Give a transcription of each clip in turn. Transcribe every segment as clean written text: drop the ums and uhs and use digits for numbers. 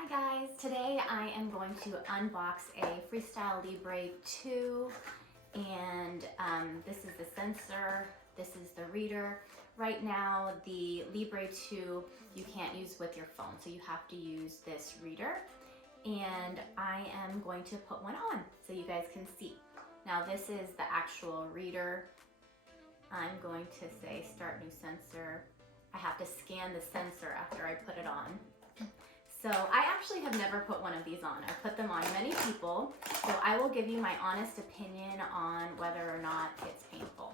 Hi guys, today I am going to unbox a FreeStyle Libre 2 and this is the sensor, this is the reader. Right now the Libre 2 you can't use with your phone, so you have to use this reader, and I am going to put one on so you guys can see. Now this is the actual reader. I'm going to say start new sensor. I have to scan the sensor after I put it on. So I actually have never put one of these on. I've put them on many people, so I will give you my honest opinion on whether or not it's painful.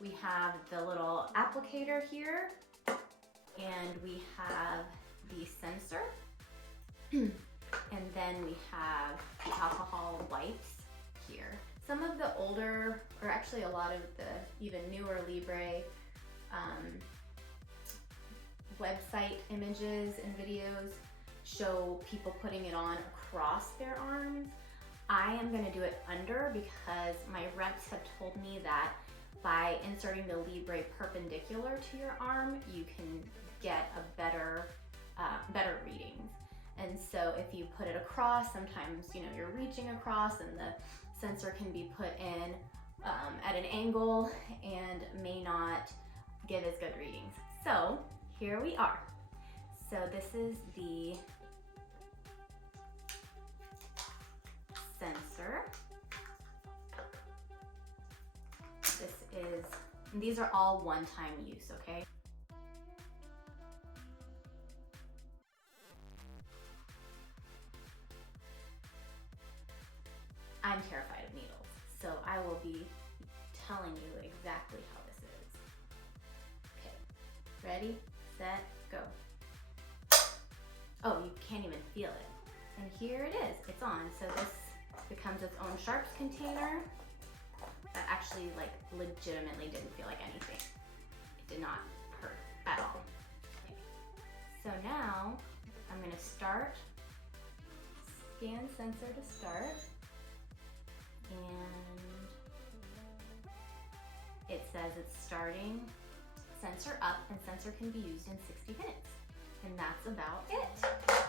We have the little applicator here, and we have the sensor, and then we have the alcohol wipes here. Some of the older, or actually a lot of the even newer Libre website images and videos show people putting it on across their arms. I am going to do it under because my reps have told me that by inserting the Libre perpendicular to your arm, you can get a better readings. And so if you put it across, sometimes you're reaching across and the sensor can be put in at an angle and may not give as good readings. So here we are. So this is the sensor. These are all one-time use, okay? I'm terrified of needles, so I will be telling you exactly how this is. Okay, ready, set, go. Oh, you can't even feel it. And here it is, it's on. So this becomes its own sharps container. That actually legitimately didn't feel like anything. It did not hurt at all. Okay. So now I'm gonna start, scan sensor to start, and it says it's starting sensor up, and sensor can be used in 60 minutes. And that's about it.